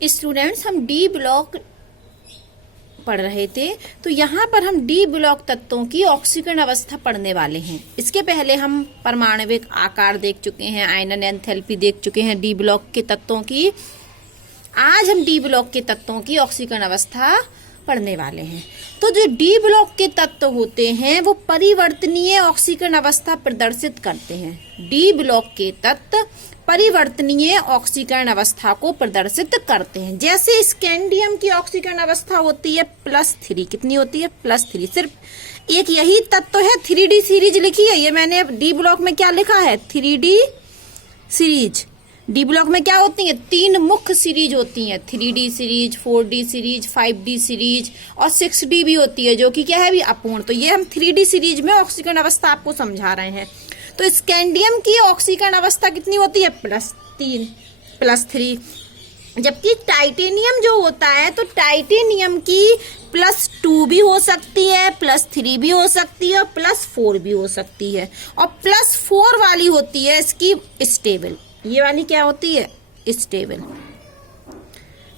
Students, हम D block पढ़ रहे थे, तो यहाँ पर हम डी ब्लॉक तत्वों की ऑक्सीकरण अवस्था पढ़ने वाले हैं। इसके पहले हम परमाणविक आकार देख चुके हैं, आयनन एंथैल्पी देख चुके हैं डी ब्लॉक के तत्वों की। आज हम डी ब्लॉक के तत्वों की ऑक्सीकरण अवस्था पढ़ने वाले हैं। तो जो डी ब्लॉक के तत्व होते हैं वो परिवर्तनीय ऑक्सीकरण अवस्था प्रदर्शित करते हैं। डी ब्लॉक के तत्व परिवर्तनीय ऑक्सीकरण अवस्था को प्रदर्शित करते हैं। जैसे स्कैंडियम की ऑक्सीकरण अवस्था होती है +3। कितनी होती है? +3। सिर्फ एक यही तत्व है, 3D सीरीज लिखी है। ये मैंने डी ब्लॉक में क्या लिखा है? 3D series. डी ब्लॉक में क्या होती है? 3 मुख्य सीरीज होती हैं, 3D series, 4D series, 5D series और 6D भी होती है, जो कि क्या है भी अपूर्ण। तो ये हम 3D सीरीज में ऑक्सीकरण अवस्था आपको समझा रहे हैं। तो स्कैंडियम की ऑक्सीकरण अवस्था कितनी होती है? +3, +3। जबकि टाइटेनियम जो होता है, तो टाइटेनियम की +2 भी हो सकती है, +3 भी हो सकती है और +4 भी हो सकती है। और +4 वाली होती है इसकी स्टेबल। ये वाली क्या होती है? स्टेबल।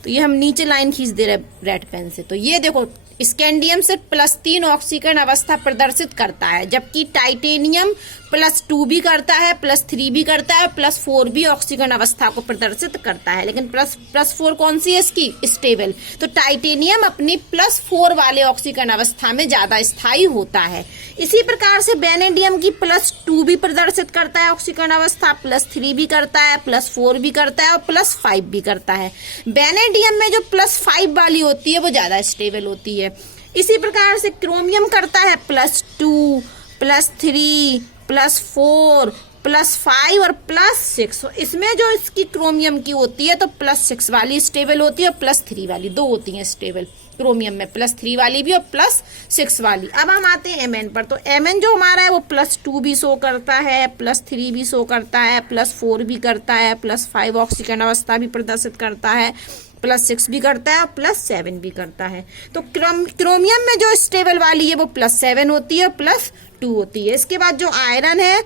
तो ये हम नीचे लाइन खींच दे रहे रेड पेन से। तो ये देखो, स्कैंडियम से +3 ऑक्सीकरण अवस्था प्रदर्शित करता है, जबकि टाइटेनियम +2 भी करता है, +3 भी करता है, +4 भी ऑक्सीकरण अवस्था को प्रदर्शित करता है। लेकिन +4 कौन सी है इसकी? स्टेबल। तो टाइटेनियम अपनी +4 वाले ऑक्सीकरण अवस्था में ज्यादा स्थायी होता है। इसी प्रकार से वेनेडियम की +2 भी प्रदर्शित करता है ऑक्सीकरण अवस्था, +3 भी करता है, +4 भी करता है और +5 भी करता है। वेनेडियम में जो +5 वाली होती है वो ज्यादा स्टेबल होती है। इसी प्रकार से क्रोमियम करता है +2, +3, +4, +5 और +6। इसमें जो इसकी क्रोमियम की होती है तो +6 वाली स्टेबल होती है और +3 वाली, 2 होती है स्टेबल क्रोमियम में, +3 वाली भी और +6 वाली। अब हम आते हैं Mn पर। तो Mn जो हमारा है वो +2 भी शो करता है, +3 भी शो करता है, +4 भी करता है, +5 ऑक्सीकरण अवस्था भी प्रदर्शित करता है, +6 भी करता है और +7 भी करता है। तो क्रोमियम में जो स्टेबल वाली है वो +7 होती है, +2 होती है। इसके बाद जो आयरन है,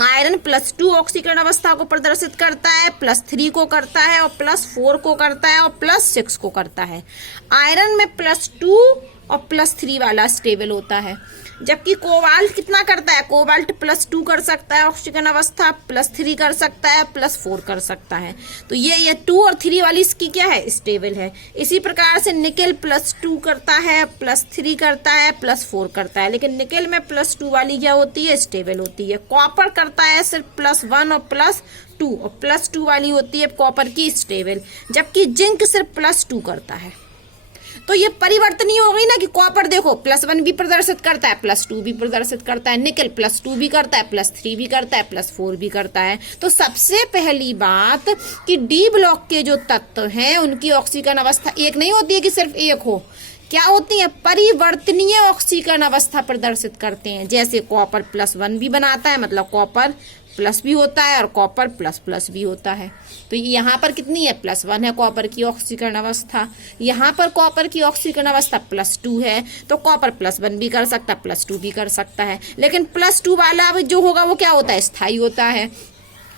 आयरन +2 ऑक्सीकरण अवस्था को प्रदर्शित करता है, +3 को करता है और +4 को करता है और +6 को करता है। आयरन में +2 और +3 वाला स्टेबल होता है। जबकि कोबाल्ट कितना करता है? कोबाल्ट +2 कर सकता है ऑक्सीकरण अवस्था, +3 कर सकता है, +4 कर सकता है। तो ये 2 और 3 वाली इसकी क्या है? स्टेबल है। इसी प्रकार से निकेल +2 करता है, +3 करता है, +4 करता है। लेकिन निकेल में +2 वाली क्या होती है? स्टेबल होती है। कॉपर करता है सिर्फ +1 और +2 और +2 वाली होती है कॉपर की स्टेबल। जबकि जिंक सिर्फ +2 करता है। तो ये परिवर्तनीय हो गई ना कि कॉपर देखो +1 भी प्रदर्शित करता है, +2 भी प्रदर्शित करता है, निकेल +2 भी करता है, +3 भी करता है, +4 भी करता है। तो सबसे पहली बात कि डी ब्लॉक के जो तत्व हैं उनकी ऑक्सीकरण अवस्था एक नहीं होती है कि सिर्फ एक हो। क्या होती है? परिवर्तनीय ऑक्सीकरण अवस्था प्रदर्शित करते हैं। जैसे कॉपर +1 भी बनाता है, मतलब कॉपर प्लस भी होता है और कॉपर ++ भी होता है। तो यहाँ पर कितनी है? +1 है कॉपर की ऑक्सीकरण अवस्था। यहाँ पर कॉपर की ऑक्सीकरण अवस्था +2 है, तो कॉपर +1 भी कर सकता है, +2 भी कर सकता है। लेकिन +2 वाला जो होगा वो क्या होता है? स्थायी होता है।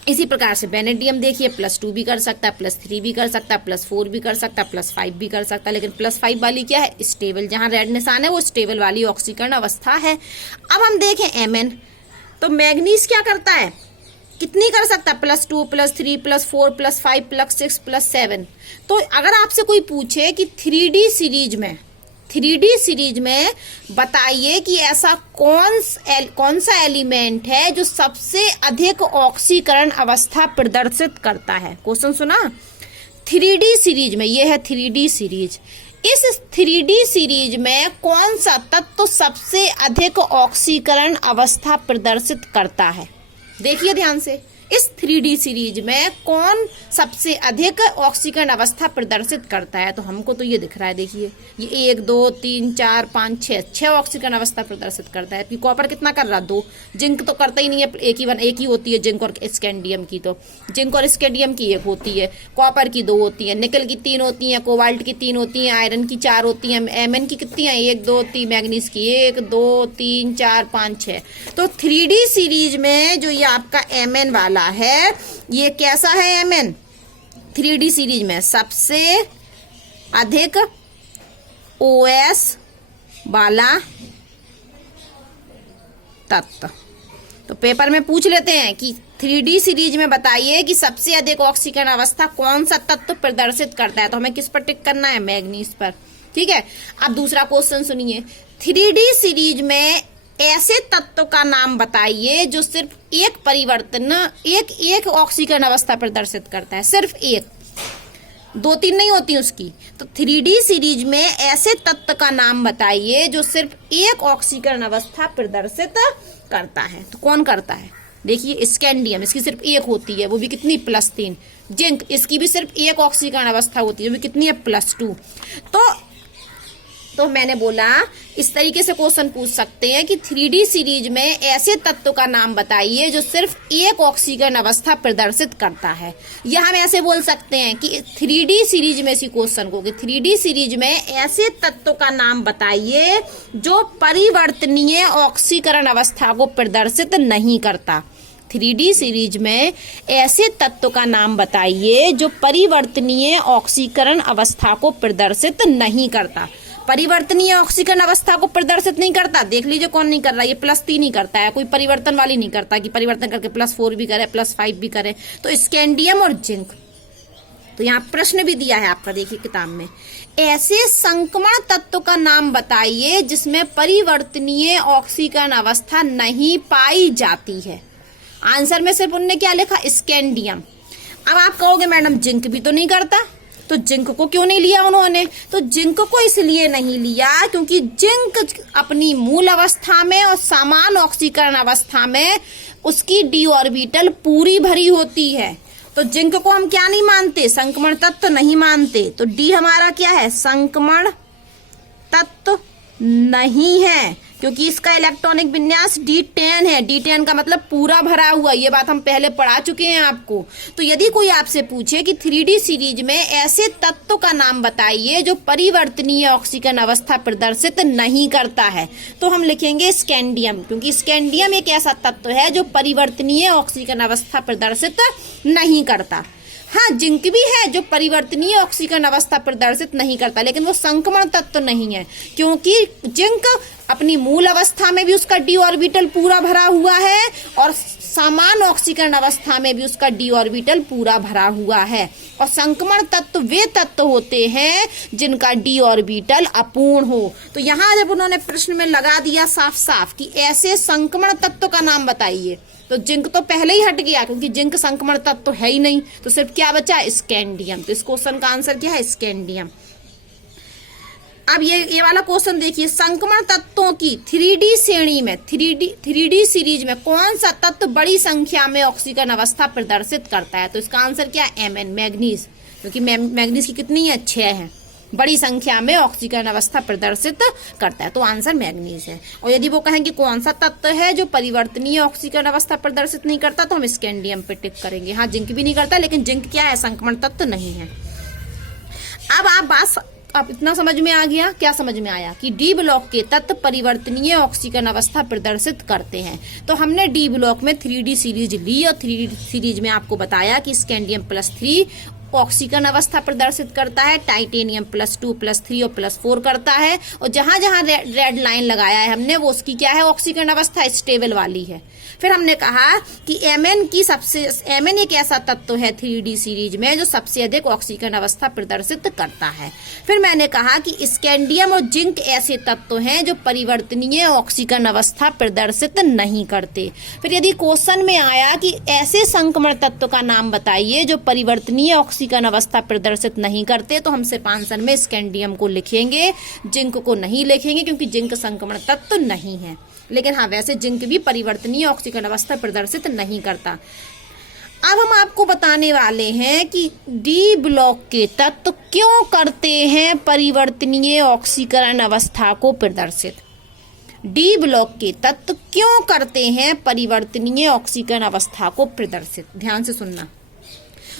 इसी प्रकार से वेनेडियम देखिए +2 भी कर सकता है, +3 भी कर सकता है, +4 भी कर सकता है, +5 भी कर सकता है। लेकिन +5 वाली क्या है? स्टेबल। जहाँ रेड निशान है वो स्टेबल वाली ऑक्सीकरण अवस्था है। अब हम देखें Mn। तो मैग्नीज क्या करता है? कितनी कर सकता है? +2, +3, +4, +5, +6, +7। तो अगर आपसे कोई पूछे कि 3D सीरीज में बताइए कि ऐसा कौन सा एलिमेंट है जो सबसे अधिक ऑक्सीकरण अवस्था प्रदर्शित करता है? क्वेश्चन सुना? 3D सीरीज में, ये है 3D सीरीज। इस 3D सीरीज में कौन सा तत्व सबसे अधिक ऑक्सीकरण अवस्था प्रदर्शित करता है? देखिए ध्यान से, इस 3D सीरीज में कौन सबसे अधिक ऑक्सीकरण अवस्था प्रदर्शित करता है? तो हमको तो ये दिख रहा है, देखिए ये 1 2 3 4 5 6 ऑक्सीकरण अवस्था प्रदर्शित करता है। कॉपर कितना कर रहा? 2। जिंक तो करता ही नहीं है, एक ही होती है जिंक और स्कैंडियम की। तो जिंक और स्कैंडियम की 1 होती है, कॉपर की 2 होती है, निकल की 3 होती है, कोबाल्ट की 3 होती है, आयरन की 4 होती है, Mn की कितनी है? 1 2 3, मैग्नीज की 1 2 3 4 5 6। तो 3D सीरीज में जो ये आपका Mn वाला है, ये कैसा है Mn? 3D सीरीज में सबसे अधिक OS वाला तत्व। तो पेपर में पूछ लेते हैं कि 3D सीरीज में बताइए कि सबसे अधिक ऑक्सीकरण अवस्था कौन सा तत्व प्रदर्शित करता है। तो हमें किस पर टिक करना है? मैग्नीज पर। ठीक है, अब दूसरा क्वेश्चन सुनिए। 3D सीरीज में ऐसे तत्व का नाम बताइए जो सिर्फ एक परिवर्तन एक ऑक्सीकरण अवस्था प्रदर्शित करता है, सिर्फ एक, 2-3 नहीं होती उसकी। तो 3D सीरीज में ऐसे तत्व का नाम बताइए जो सिर्फ एक ऑक्सीकरण अवस्था प्रदर्शित करता है। तो कौन करता है? देखिए, स्कैंडियम, इसकी सिर्फ एक होती है, वो भी कितनी? +3। जिंक, इसकी भी सिर्फ एक ऑक्सीकरण अवस्था होती है, वो भी कितनी है? +2। तो मैंने बोला इस तरीके से क्वेश्चन पूछ सकते हैं कि 3D सीरीज में ऐसे तत्व का नाम बताइए जो सिर्फ एक ऑक्सीकरण अवस्था प्रदर्शित करता है। या हम ऐसे बोल सकते हैं कि 3D सीरीज में, इसी क्वेश्चन को, कि 3D सीरीज में ऐसे तत्व का नाम बताइए जो परिवर्तनीय ऑक्सीकरण अवस्था को प्रदर्शित नहीं करता। 3D सीरीज में ऐसे तत्व का नाम बताइए जो परिवर्तनीय ऑक्सीकरण अवस्था को प्रदर्शित नहीं करता। परिवर्तनीय ऑक्सीकरण अवस्था को प्रदर्शित नहीं करता। देख लीजिए कौन नहीं कर रहा है? ये +3 ही करता है, कोई परिवर्तन वाली नहीं करता कि परिवर्तन करके +4 भी करे, +5 भी करे। तो स्कैंडियम और जिंक। तो यहाँ प्रश्न भी दिया है आपका, देखिए किताब में, ऐसे संक्रमण तत्व का नाम बताइए जिसमें परिवर्तनीय ऑक्सीकरण अवस्था नहीं पाई जाती है। आंसर में सिर्फ उनने क्या लिखा? स्कैंडियम। अब आप कहोगे मैडम जिंक भी तो नहीं करता, तो जिंक को क्यों नहीं लिया उन्होंने? तो जिंक को इसलिए नहीं लिया क्योंकि जिंक अपनी मूल अवस्था में और समान ऑक्सीकरण अवस्था में उसकी d ऑर्बिटल पूरी भरी होती है। तो जिंक को हम क्या नहीं मानते? संक्रमण तत्व नहीं मानते। तो डी हमारा क्या है? संक्रमण तत्व नहीं है, क्योंकि इसका इलेक्ट्रॉनिक विन्यास D10 है। D10 का मतलब पूरा भरा हुआ, ये बात हम पहले पढ़ा चुके हैं आपको। तो यदि कोई आपसे पूछे कि 3D सीरीज में ऐसे तत्व का नाम बताइए जो परिवर्तनीय ऑक्सीकरण अवस्था प्रदर्शित नहीं करता है, तो हम लिखेंगे स्कैंडियम, क्योंकि स्कैंडियम एक ऐसा तत्व है जो परिवर्तनीय ऑक्सीकरण अवस्था प्रदर्शित नहीं करता। हाँ, जिंक भी है जो परिवर्तनीय ऑक्सीकरण अवस्था प्रदर्शित नहीं करता, लेकिन वो संक्रमण तत्व नहीं है, क्योंकि जिंक अपनी मूल अवस्था में भी उसका d ऑर्बिटल पूरा भरा हुआ है और समान ऑक्सीकरण अवस्था में भी उसका d ऑर्बिटल पूरा भरा हुआ है। और संक्रमण तत्व वे तत्व होते हैं जिनका d ऑर्बिटल अपूर्ण हो। तो यहाँ जब उन्होंने प्रश्न में लगा दिया साफ साफ कि ऐसे संक्रमण तत्व का नाम बताइए, तो जिंक तो पहले ही हट गया, क्योंकि जिंक संक्रमण तत्व तो है ही नहीं। तो सिर्फ क्या बचा? स्कैंडियम। तो इस क्वेश्चन का आंसर क्या है? स्कैंडियम। अब ये वाला क्वेश्चन देखिए, संक्रमण तत्वों की 3D श्रेणी में 3D सीरीज में कौन सा तत्व बड़ी संख्या में ऑक्सीकरण अवस्था प्रदर्शित करता है? तो इसका आंसर क्या है? Mn, मैग्नीज, क्योंकि मैग्नीज की कितनी है? 6 है। बड़ी संख्या में ऑक्सीकरण अवस्था प्रदर्शित करता है, तो आंसर मैग्नीज है। और यदि वो कहें कि कौन सा तत्व है जो परिवर्तनीय ऑक्सीकरण अवस्था प्रदर्शित नहीं करता, तो हम स्कैंडियम पे टिक करेंगे। हाँ, जिंक भी नहीं करता, लेकिन जिंक क्या है? संक्रमण तत्व नहीं है। अब इतना समझ में आ गया? क्या समझ में आया? कि डी ब्लॉक के तत्व परिवर्तनीय ऑक्सीकरण अवस्था प्रदर्शित करते हैं। तो हमने डी ब्लॉक में 3D सीरीज ली और 3D सीरीज में आपको बताया कि स्कैंडियम +3 ऑक्सीकरण अवस्था प्रदर्शित करता है, टाइटेनियम +2, +3 और +4 करता है। और जहां जहां रेड लाइन लगाया है हमने, वो उसकी क्या है? ऑक्सीकरण अवस्था स्टेबल वाली है। फिर हमने कहा कि Mn एक ऐसा तत्व है 3D सीरीज में जो सबसे अधिक ऑक्सीकरण अवस्था प्रदर्शित करता है। फिर मैंने कहा कि स्कैंडियम और जिंक ऐसे तत्व हैं जो परिवर्तनीय ऑक्सीकरण अवस्था प्रदर्शित नहीं करते। फिर यदि क्वेश्चन में आया कि ऐसे संक्रमण तत्व का नाम बताइए जो परिवर्तनीय ऑक्सीकरण अवस्था प्रदर्शित नहीं करते, तो हम सिर्फ आंसर में स्कैंडियम को लिखेंगे, जिंक को नहीं लिखेंगे, क्योंकि जिंक संक्रमण तत्व नहीं है। लेकिन हाँ, वैसे जिंक भी परिवर्तनीय ऑक्सीकरण अवस्था प्रदर्शित नहीं करता। अब हम आपको बताने वाले हैं कि डी ब्लॉक के तत्व क्यों करते हैं परिवर्तनीय ऑक्सीकरण अवस्था को प्रदर्शित। डी ब्लॉक के तत्व क्यों करते हैं परिवर्तनीय ऑक्सीकरण अवस्था को प्रदर्शित। ध्यान से सुनना,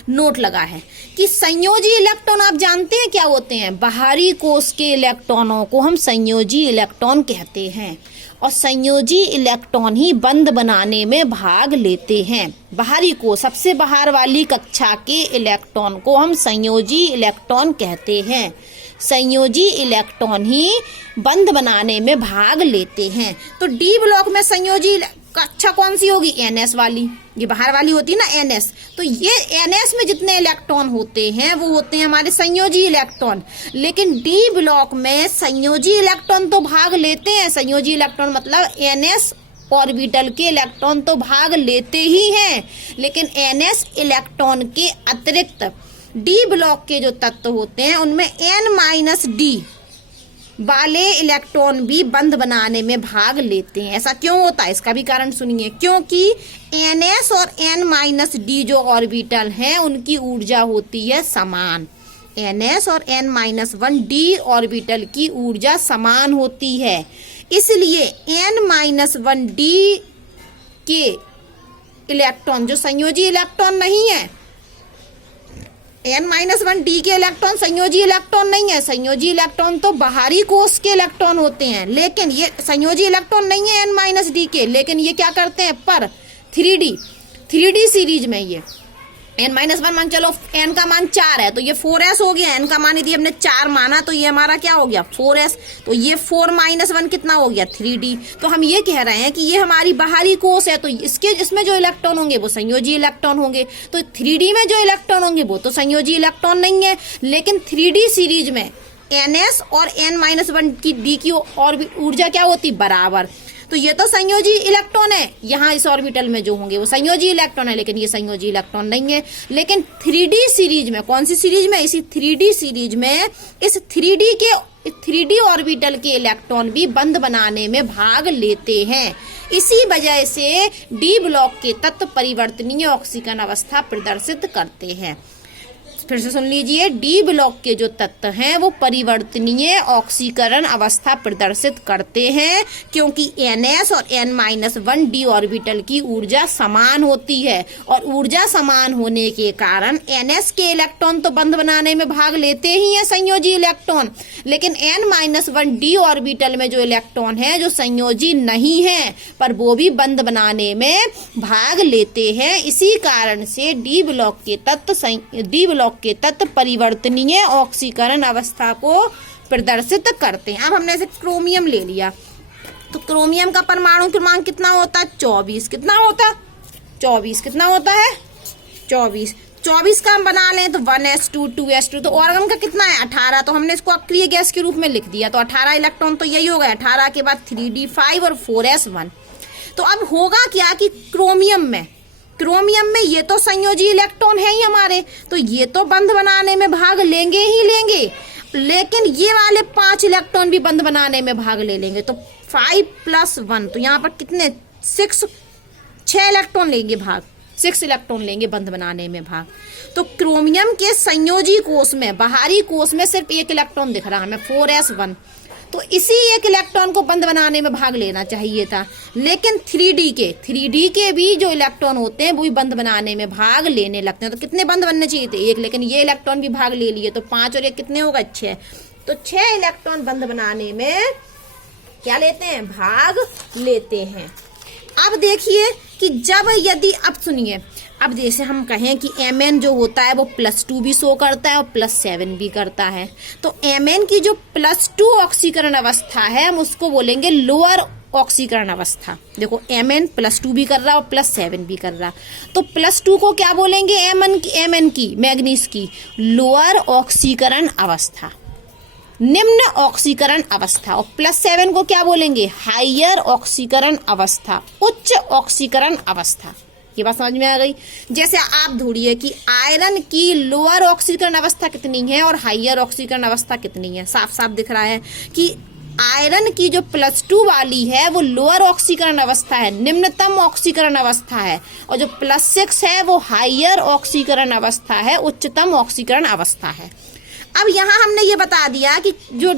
नोट लगा है कि संयोजी इलेक्ट्रॉन आप जानते हैं क्या होते हैं? बाहरी कोश के इलेक्ट्रॉनों को हम संयोजी इलेक्ट्रॉन कहते हैं। और संयोजी इलेक्ट्रॉन ही बंध बनाने में भाग लेते हैं। बाहरी को, सबसे बाहर वाली कक्षा के इलेक्ट्रॉन को हम संयोजी इलेक्ट्रॉन कहते हैं। संयोजी इलेक्ट्रॉन ही बंध बनाने में भाग लेते हैं। तो डी ब्लॉक में संयोजी कक्षा कौन सी होगी? एनएस वाली। ये बाहर वाली होती है ना एनएस, तो ये एनएस में जितने इलेक्ट्रॉन होते हैं वो होते हैं हमारे संयोजी इलेक्ट्रॉन। लेकिन डी ब्लॉक में संयोजी इलेक्ट्रॉन तो भाग लेते हैं, संयोजी इलेक्ट्रॉन मतलब एनएस ऑर्बिटल के इलेक्ट्रॉन तो भाग लेते ही हैं, लेकिन एनएस इलेक्ट्रॉन के अतिरिक्त डी ब्लॉक के जो तत्व होते हैं उनमें n-d वाले इलेक्ट्रॉन भी बंध बनाने में भाग लेते हैं। ऐसा क्यों होता है? इसका भी कारण सुनिए। क्योंकि ns और n-d जो ऑर्बिटल हैं उनकी ऊर्जा होती है समान। ns और n-1d ऑर्बिटल की ऊर्जा समान होती है, इसलिए n-1d के इलेक्ट्रॉन जो संयोजी इलेक्ट्रॉन नहीं है, n-1d के इलेक्ट्रॉन संयोजी इलेक्ट्रॉन नहीं है। संयोजी इलेक्ट्रॉन तो बाहरी कोश के इलेक्ट्रॉन होते हैं, लेकिन ये संयोजी इलेक्ट्रॉन नहीं है n-d के, लेकिन ये क्या करते हैं पर 3d सीरीज में ये n-1 मान, चलो n का मान 4 है तो ये 4s हो गया। n का मान यदि हमने 4 माना तो ये हमारा क्या हो गया? 4s। तो ये 4-1 कितना हो गया? 3d। तो हम ये कह रहे हैं कि ये हमारी बाहरी कोश है, तो इसमें जो इलेक्ट्रॉन होंगे वो संयोजी इलेक्ट्रॉन होंगे। तो 3d में जो इलेक्ट्रॉन होंगे वो तो संयोजी इलेक्ट्रॉन नहीं है, लेकिन 3d सीरीज में ns और n-1d की और ऊर्जा क्या होती? बराबर। तो ये तो संयोजी इलेक्ट्रॉन है, यहाँ इस ऑर्बिटल में जो होंगे वो संयोजी इलेक्ट्रॉन है, लेकिन ये संयोजी इलेक्ट्रॉन नहीं है। लेकिन 3d सीरीज में, कौन सी सीरीज में? इसी 3d सीरीज में इस 3d ऑर्बिटल के इलेक्ट्रॉन भी बंध बनाने में भाग लेते हैं। इसी वजह से डी ब्लॉक के तत्व परिवर्तनीय ऑक्सीकरण अवस्था प्रदर्शित करते हैं। फिर से सुन लीजिए, डी ब्लॉक के जो तत्व हैं वो परिवर्तनीय ऑक्सीकरण अवस्था प्रदर्शित करते हैं, क्योंकि ns और n-1d ऑर्बिटल की ऊर्जा समान होती है, और ऊर्जा समान होने के कारण ns के इलेक्ट्रॉन तो बंध बनाने में भाग लेते ही हैं संयोजी इलेक्ट्रॉन, लेकिन n-1d ऑर्बिटल में जो इलेक्ट्रॉन है जो संयोजी नहीं है पर वो भी बंध बनाने में भाग लेते हैं। इसी कारण से डी ब्लॉक के तत्व परिवर्तनीय ऑक्सीकरण अवस्था को प्रदर्शित करते हैं। अब हमने जैसे क्रोमियम ले लिया, तो क्रोमियम का परमाणु क्रमांक कितना होता है? 24। कितना होता? 24। कितना होता है? 24। 24 का हम बना लें तो 1s2 2s2, तो ऑर्गन का कितना है? 18। तो हमने इसको अक्रिय गैस के रूप में लिख दिया, तो 18 इलेक्ट्रॉन तो यही हो गया। 18 के बाद 3d5 और 4s1। तो अब होगा क्या कि क्रोमियम में ये तो संयोजी इलेक्ट्रॉन है ही हमारे, तो ये तो बंध बनाने में भाग लेंगे ही लेंगे, लेकिन ये वाले 5 इलेक्ट्रॉन भी बंध बनाने में भाग ले लेंगे। तो 5 + 1, तो यहाँ पर कितने? 6 इलेक्ट्रॉन लेंगे भाग, 6 इलेक्ट्रॉन लेंगे बंध बनाने में भाग। तो क्रोमियम के संयोजी कोश में, बाहरी कोश में सिर्फ 1 इलेक्ट्रॉन दिख रहा है हमें, 4s1। तो इसी 1 इलेक्ट्रॉन को बंध बनाने में भाग लेना चाहिए था, लेकिन 3d के भी जो इलेक्ट्रॉन होते हैं वो भी बंध बनाने में भाग लेने लगते हैं। तो कितने बंध बनने चाहिए थे? 1, लेकिन ये इलेक्ट्रॉन भी भाग ले लिए, तो 5 और 1 कितने होगा? 6। तो 6 इलेक्ट्रॉन बंध बनाने में क्या लेते हैं? भाग लेते हैं। अब देखिए कि यदि अब सुनिए, अब जैसे हम कहें कि Mn जो होता है वो +2 भी शो करता है और +7 भी करता है, तो Mn की जो +2 ऑक्सीकरण अवस्था है हम उसको बोलेंगे लोअर ऑक्सीकरण अवस्था। देखो Mn +2 भी कर रहा और +7 भी कर रहा, तो +2 को क्या बोलेंगे? Mn की मैग्नीज की लोअर ऑक्सीकरण अवस्था, निम्न ऑक्सीकरण अवस्था। और +7 को क्या बोलेंगे? हाइयर ऑक्सीकरण अवस्था, उच्च ऑक्सीकरण अवस्था। ये बात समझ में आ गई? जैसे आप ढूंढिए कि आयरन की लोअर ऑक्सीकरण अवस्था कितनी है और हाइयर ऑक्सीकरण अवस्था कितनी है। साफ साफ दिख रहा है कि आयरन की जो +2 वाली है वो लोअर ऑक्सीकरण अवस्था है, निम्नतम ऑक्सीकरण अवस्था है, और जो +6 है वो हाइयर ऑक्सीकरण अवस्था है, उच्चतम ऑक्सीकरण अवस्था है। अब यहाँ हमने ये बता दिया कि जो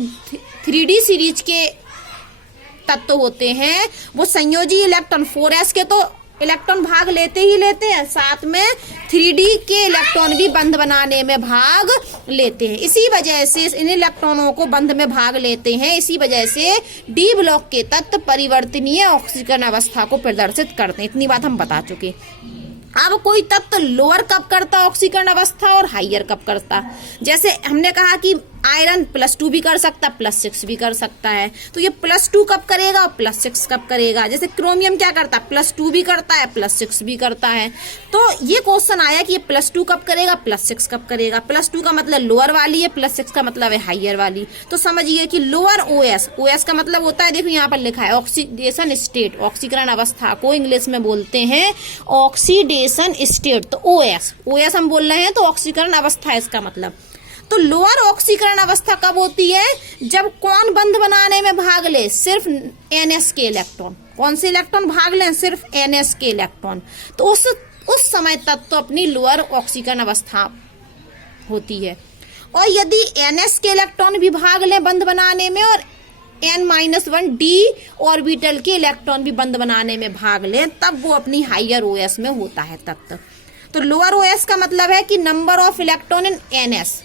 3d सीरीज के तत्व होते हैं वो संयोजी इलेक्ट्रॉन 4s के तो इलेक्ट्रॉन भाग लेते ही लेते हैं, साथ में 3D के इलेक्ट्रॉन भी बंध बनाने में भाग लेते हैं। इसी वजह से इन इलेक्ट्रॉनों को बंध में भाग लेते हैं, इसी वजह से डी ब्लॉक के तत्व परिवर्तनीय ऑक्सीकरण अवस्था को प्रदर्शित करते हैं। इतनी बात हम बता चुके। अब कोई तत्व लोअर कब करता ऑक्सीकरण अवस्था और हाइयर कब करता। जैसे हमने कहा कि आयरन +2 भी कर सकता, +6 भी कर सकता है। तो ये +2 कब करेगा और +6 कब करेगा। जैसे क्रोमियम क्या करता है, +2 भी करता है, +6 भी करता है। तो ये क्वेश्चन आया कि ये +2 कब करेगा, +6 कब करेगा। +2 का मतलब लोअर वाली है, +6 का मतलब है हाइयर वाली। तो समझिए कि लोअर OS का मतलब होता है, देखो यहाँ पर लिखा है ऑक्सीडेशन स्टेट, ऑक्सीकरण अवस्था को इंग्लिश में बोलते हैं ऑक्सीडेशन स्टेट। तो OS हम बोल रहे हैं तो ऑक्सीकरण अवस्था है इसका मतलब। तो लोअर ऑक्सीकरण अवस्था कब होती है, जब कौन बंध बनाने में भाग ले, सिर्फ NS के इलेक्ट्रॉन। कौन से इलेक्ट्रॉन भाग लें, सिर्फ NS के इलेक्ट्रॉन। तो उस समय तक तो अपनी लोअर ऑक्सीकरण अवस्था होती है। और यदि NS के इलेक्ट्रॉन भी भाग लें बंध बनाने में और N-1 D ऑर्बिटल के इलेक्ट्रॉन भी बंध बनाने में भाग लें, तब वो अपनी हाइयर OS में होता है तत्व। तो लोअर OS का मतलब है कि number of electron in NS,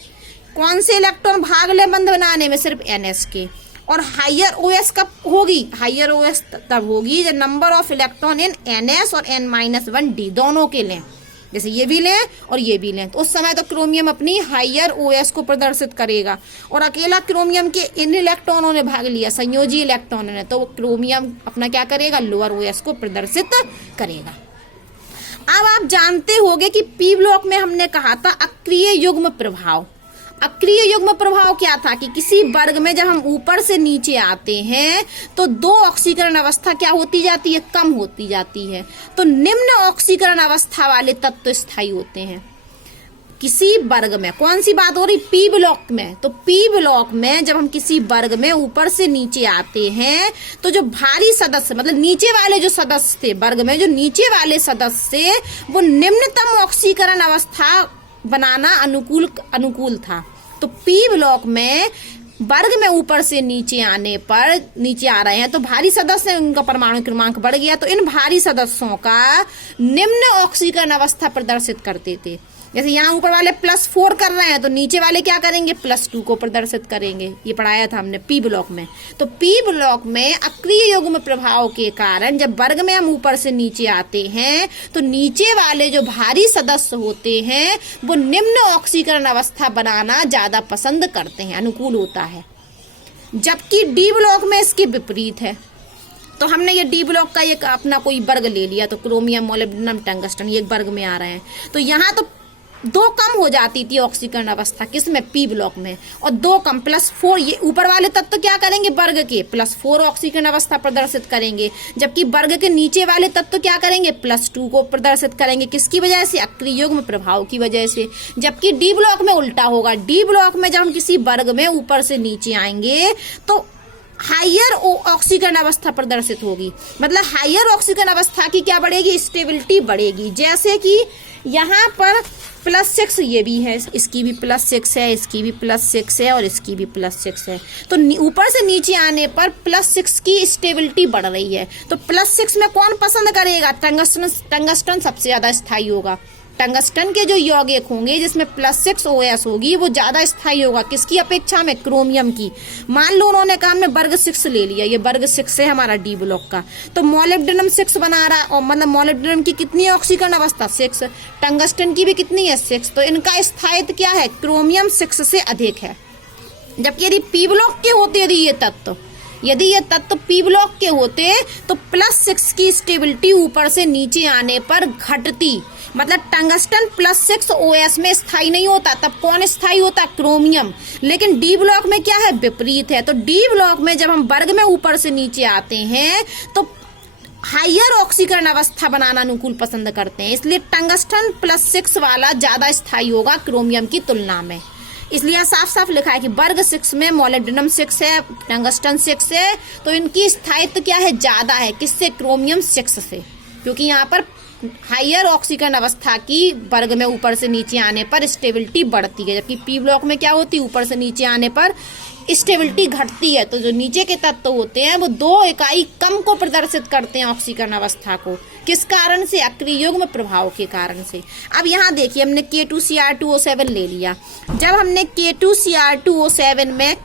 कौन से इलेक्ट्रॉन भाग ले बंध बनाने में, सिर्फ NS के। और हाइयर OS कब होगी, हाइयर OS तब होगी जब number of electron in NS और N-1 D दोनों के लें, जैसे ये भी लें और ये भी लें। तो उस समय तो क्रोमियम अपनी हाइयर OS को प्रदर्शित करेगा। और अकेला क्रोमियम के इन इलेक्ट्रॉनों ने भाग लिया, संयोजी इलेक्ट्रॉनों ने, तो क्रोमियम अपना क्या करेगा, लोअर OS को प्रदर्शित करेगा। अब आप जानते होंगे कि P ब्लॉक में हमने कहा था अक्रिय युग्म प्रभाव। अक्रिय युग्म प्रभाव क्या था कि किसी वर्ग में जब हम ऊपर से नीचे आते हैं तो 2 ऑक्सीकरण अवस्था क्या होती जाती है, कम होती जाती है। तो निम्न ऑक्सीकरण अवस्था वाले तत्व स्थायी होते हैं किसी वर्ग में। कौन सी बात हो रही, P ब्लॉक में। तो P ब्लॉक में जब हम किसी वर्ग में ऊपर से नीचे आते हैं तो जो भारी सदस्य, मतलब नीचे वाले जो सदस्य थे वर्ग में, जो नीचे वाले सदस्य थे, वो निम्नतम ऑक्सीकरण अवस्था बनाना अनुकूल था। तो P ब्लॉक में वर्ग में ऊपर से नीचे आने पर, नीचे आ रहे हैं तो भारी सदस्य, उनका परमाणु क्रमांक बढ़ गया, तो इन भारी सदस्यों का निम्न ऑक्सीकरण अवस्था प्रदर्शित करते थे। जैसे यहाँ ऊपर वाले +4 कर रहे हैं तो नीचे वाले क्या करेंगे, +2 को प्रदर्शित करेंगे। ये पढ़ाया था हमने P ब्लॉक में। तो P ब्लॉक में अक्रिय युग्म प्रभाव के कारण जब वर्ग में हम ऊपर से नीचे आते हैं तो नीचे वाले जो भारी सदस्य होते हैं वो निम्न ऑक्सीकरण अवस्था बनाना ज्यादा पसंद करते हैं, अनुकूल होता है। जबकि D ब्लॉक में इसके विपरीत है। तो हमने ये D ब्लॉक का एक अपना कोई वर्ग ले लिया, तो क्रोमियम, मोलिब्डेनम, टंगस्टन ये एक वर्ग में आ रहे हैं। तो यहाँ तो 2 कम हो जाती थी ऑक्सीकरण अवस्था, किसमें, P ब्लॉक में। और 2 कम +4, ये ऊपर वाले तत्व क्या करेंगे, वर्ग के +4 ऑक्सीकरण अवस्था प्रदर्शित करेंगे, जबकि वर्ग के नीचे वाले तत्व क्या करेंगे, +2 को प्रदर्शित करेंगे। किसकी वजह से, अक्रिय युग्म प्रभाव की वजह से। जबकि D ब्लॉक में उल्टा होगा। D ब्लॉक में जब हम किसी वर्ग में ऊपर से नीचे आएंगे तो हाइयर ऑक्सीकरण अवस्था प्रदर्शित होगी। मतलब हाइयर ऑक्सीकरण अवस्था की क्या बढ़ेगी, स्टेबिलिटी बढ़ेगी। जैसे कि यहाँ पर +6 ये भी है, इसकी भी +6 है, इसकी भी +6 है और इसकी भी +6 है। तो ऊपर से नीचे आने पर +6 की स्टेबिलिटी बढ़ रही है। तो +6 में कौन पसंद करेगा, टंगस्टन सबसे ज्यादा स्थायी होगा। टंगस्टन के जो यौगिक होंगे जिसमें +6 OS होगी वो ज्यादा स्थायी होगा, किसकी अपेक्षा में, क्रोमियम की। मान लो उन्होंने कहा हमने वर्ग 6 ले लिया, ये वर्ग 6 है हमारा D ब्लॉक का। तो मोलिब्डेनम 6 बना रहा, और मतलब मोलिब्डेनम की कितनी ऑक्सीकरण अवस्था, 6। टंगस्टन की भी कितनी है, 6। तो इनका स्थायित्व क्या है, क्रोमियम 6 से अधिक है। जबकि यदि P ब्लॉक के होते, यदि ये तत्व P ब्लॉक के होते तो +6 की स्टेबिलिटी ऊपर से नीचे आने पर घटती। मतलब टंगस्टन +6 OS में स्थायी नहीं होता, तब कौन स्थायी होता, क्रोमियम। लेकिन D ब्लॉक में क्या है, विपरीत है। तो D ब्लॉक में जब हम वर्ग में ऊपर से नीचे आते हैं तो हाइयर ऑक्सीकरण अवस्था बनाना अनुकूल पसंद करते हैं, इसलिए टंगस्टन +6 वाला ज्यादा स्थायी होगा क्रोमियम की तुलना में। इसलिए साफ साफ लिखा है कि वर्ग 6 में मोलिब्डेनम 6 है, टंगस्टन 6 है, तो इनकी स्थायित्व क्या है, ज्यादा है, किससे, क्रोमियम 6 से, क्योंकि यहाँ पर हायर ऑक्सीकरण अवस्था की वर्ग में ऊपर से नीचे आने पर स्टेबिलिटी बढ़ती है, जबकि पी ब्लॉक में क्या होती है, ऊपर से नीचे आने पर स्टेबिलिटी घटती है। तो जो नीचे के तत्व होते हैं वो 2 इकाई कम को प्रदर्शित करते हैं ऑक्सीकरण अवस्था को। किस कारण से? अक्रिय युग्म प्रभाव के कारण से। अब यहाँ देखिए हमने K2Cr2O7 ले लिया। जब हमने K2Cr2O7 में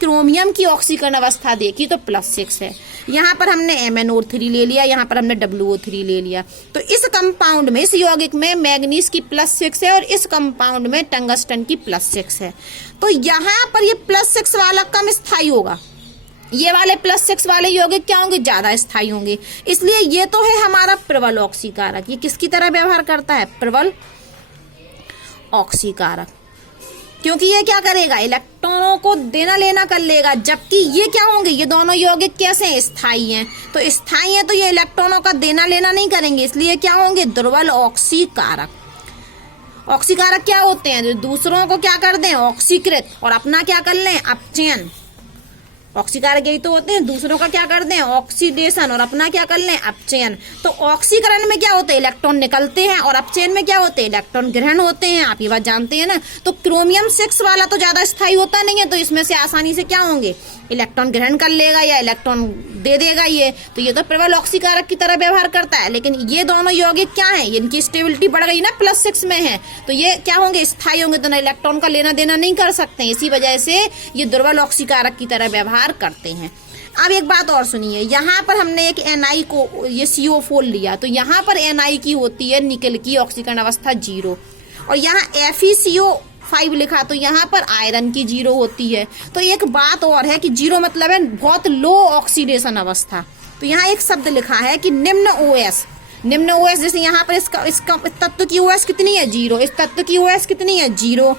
क्रोमियम की ऑक्सीकरण अवस्था देखी तो +6 है। यहाँ पर हमने MnO3 ले लिया, यहाँ पर हमने WO3 ले लिया। तो इस कंपाउंड में, इस यौगिक में मैग्नीज की +6 है और इस कंपाउंड में टंगस्टन की +6 है। तो यहाँ पर ये +6 वाला कम स्थायी होगा, ये वाले +6 वाले यौगिक क्या होंगे, ज्यादा स्थायी होंगे। इसलिए ये तो है हमारा प्रबल ऑक्सीकारक। ये किसकी तरह व्यवहार करता है? प्रबल ऑक्सीकारक। क्योंकि ये क्या करेगा, इलेक्ट्रॉनों को देना लेना कर लेगा, जबकि ये क्या होंगे, ये दोनों यौगिक कैसे हैं, स्थायी हैं। तो स्थायी हैं तो ये इलेक्ट्रॉनों का देना लेना नहीं करेंगे, इसलिए क्या होंगे, दुर्बल ऑक्सीकारक। ऑक्सीकारक क्या होते हैं, जो दूसरों को क्या कर दें, ऑक्सीकृत, और अपना क्या कर लें, अपचयन। ऑक्सीकारक यही तो होते हैं, दूसरों का क्या कर दें, ऑक्सीडेशन, और अपना क्या कर लें, अपचयन। तो ऑक्सीकरण में क्या होता है, इलेक्ट्रॉन निकलते हैं, और अपचयन में क्या होते हैं, इलेक्ट्रॉन ग्रहण होते हैं। आप ये बात जानते हैं ना। तो क्रोमियम 6 वाला तो ज्यादा स्थायी होता नहीं है, तो इसमें से आसानी से क्या होंगे, इलेक्ट्रॉन ग्रहण कर लेगा या इलेक्ट्रॉन दे देगा ये। तो ये तो प्रबल ऑक्सीकारक की तरह व्यवहार करता है। लेकिन ये दोनों यौगिक क्या है, इनकी स्टेबिलिटी बढ़ गई ना, +6 में है, तो ये क्या होंगे, स्थायी होंगे, तो ना इलेक्ट्रॉन का लेना देना नहीं कर सकते। इसी वजह से ये दुर्बल ऑक्सीकारक की तरह व्यवहार करते हैं। अब एक बात और सुनिए, यहाँ पर हमने एक Ni को, ये CO4 लिया, तो यहाँ पर Ni की होती है निकल की ऑक्सीकरण अवस्था 0, और यहाँ FeCO5 लिखा, तो यहाँ पर आयरन की 0 होती है। तो एक बात और है कि 0 मतलब है बहुत लो ऑक्सीडेशन अवस्था। तो यहाँ एक शब्द लिखा है कि निम्न OS, निम्न OS, जैसे यहाँ पर इसका तत्व की OS कितनी है, 0, इस तत्व की OS कितनी है, 0।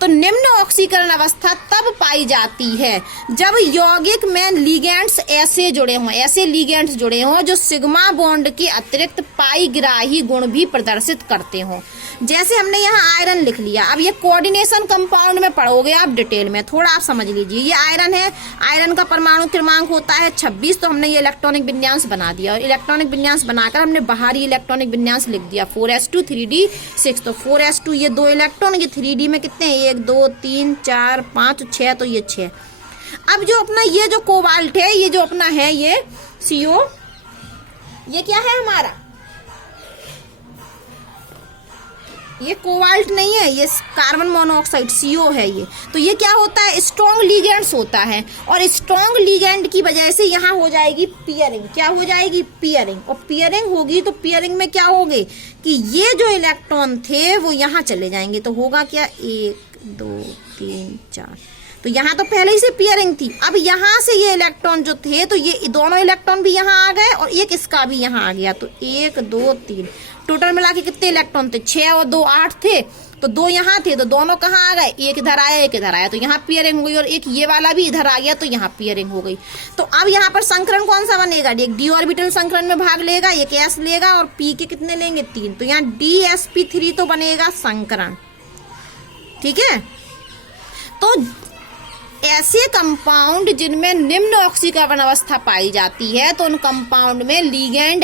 तो निम्न ऑक्सीकरण अवस्था तब पाई जाती है जब यौगिक में लिगेंड्स ऐसे जुड़े हों, ऐसे लिगेंड्स जुड़े हों जो सिग्मा बॉन्ड के अतिरिक्त पाईग्राही गुण भी प्रदर्शित करते हों। जैसे हमने यहाँ आयरन लिख लिया। अब ये कोऑर्डिनेशन कंपाउंड में पढ़ोगे आप डिटेल में, थोड़ा आप समझ लीजिए। ये आयरन है, आयरन का परमाणु क्रमांक होता है 26, तो हमने ये इलेक्ट्रॉनिक विन्यास बना दिया, और इलेक्ट्रॉनिक विन्यास बनाकर हमने बाहरी इलेक्ट्रॉनिक विन्यास लिख दिया 4s2 3d6। तो 4s2 ये 2 इलेक्ट्रॉन, ये 3d में कितने हैं, 1 2 3 4 5 6, तो ये 6। अब जो अपना ये जो कोबाल्ट है, ये जो अपना है ये CO, ये क्या है हमारा, ये कोबाल्ट नहीं है, ये कार्बन मोनोऑक्साइड CO है ये। तो ये क्या होता है, स्ट्रॉन्ग लिगेंड्स होता है, और स्ट्रॉन्ग लिगेंड की वजह से यहाँ हो जाएगी पियरिंग। क्या हो जाएगी, पियरिंग। और पियरिंग होगी तो पियरिंग में क्या होगे कि ये जो इलेक्ट्रॉन थे वो यहाँ चले जाएंगे। तो होगा क्या, 1 2 3 4, तो यहाँ तो पहले ही से पियरिंग थी। अब यहाँ से ये इलेक्ट्रॉन जो थे, तो ये दोनों इलेक्ट्रॉन भी यहाँ आ गए और एक इसका भी यहाँ आ गया। तो 1 2 3, टोटल मिला के कितने इलेक्ट्रॉन थे, 6 और 2 8 थे। तो 2 यहाँ थे, तो दोनों कहाँ आ गए, एक इधर आया एक इधर आया, तो यहाँ पियरिंग हो गई, और एक ये वाला भी इधर आ गया, तो यहाँ पियरिंग हो गई। तो अब यहाँ पर संकरण कौन सा बनेगा, एक d ऑर्बिटल संकरण में भाग लेगा, एक s लेगा, और p के कितने लेंगे, 3। तो यहाँ dsp3 तो बनेगा संकरण। ठीक है। तो ऐसे कंपाउंड जिनमें निम्न ऑक्सीकरण अवस्था पाई जाती है, तो उन कंपाउंड में लिगेंड